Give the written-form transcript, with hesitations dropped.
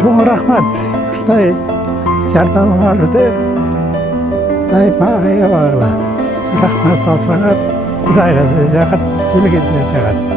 Çok rahmat. Ушундай жардамыңарды дайыма аяп агыла. Рахмат алсаңар, Кудайга да жагат, элге да жагат.